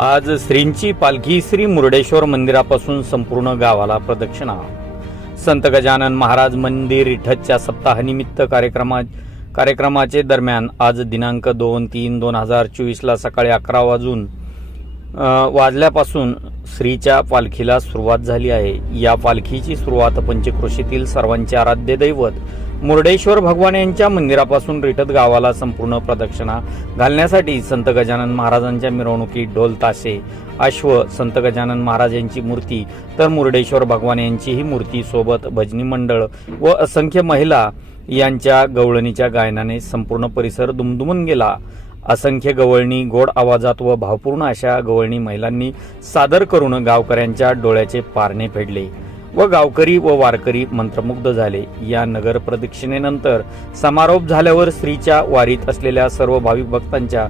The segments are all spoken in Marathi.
आज श्रींची पालखी श्री मुर्डेश्वर मंदिरापासून संपूर्ण गावाला प्रदक्षिणा. संत गजानन महाराज मंदिर इठतच्या सप्ताहानिमित्त कार्यक्रमा कार्यक्रमाचे दरम्यान आज दिनांक दोन तीन दोन हजार चोवीसला सकाळी अकरा वाजून वाजल्यापासून श्रीच्या पालखीला सुरुवात झाली आहे. या पालखीची सुरुवात पंचक्रोशीतील सर्वांचे आराध्य दैवत मुर्डेश्वर भगवान यांच्या मंदिरापासून रिठत गावाला संपूर्ण प्रदक्षिणा घालण्यासाठी संत गजानन महाराजांच्या मिरवणुकीत ढोल ताशे अश्व संत गजानन महाराज यांची मूर्ती तर मुर्डेश्वर भगवान यांचीही मूर्ती सोबत भजनी मंडळ व असंख्य महिला यांच्या गवळणीच्या गायनाने संपूर्ण परिसर दुमदुमून गेला. असंख्य गवळणी गोड आवाजात व भावपूर्ण अशा गवळणी महिलांनी सादर करून गावकऱ्यांच्या डोळ्याचे पारणे फेडले. व गावकरी व वारकरी मंत्रमुग्ध झाले. या नगर प्रदक्षिणेनंतर समारोप झाल्यावर श्रीच्या वारीत असलेल्या सर्व भाविक भक्तांच्या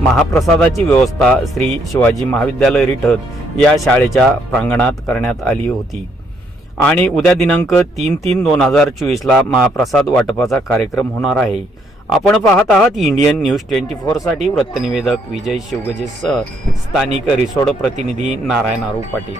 महाप्रसादाची व्यवस्था श्री शिवाजी महाविद्यालय रिठत या शाळेच्या प्रांगणात करण्यात आली होती. आणि उद्या दिनांक तीन तीन दोन हजार चोवीसला महाप्रसाद वाटपाचा कार्यक्रम होणार आहे. आपण पाहत आहात इंडियन न्यूज ट्वेंटी फोरसाठी वृत्तनिवेदक विजय शिवगजेसह स्थानिक रिसोड प्रतिनिधी नारायण आरू पाटील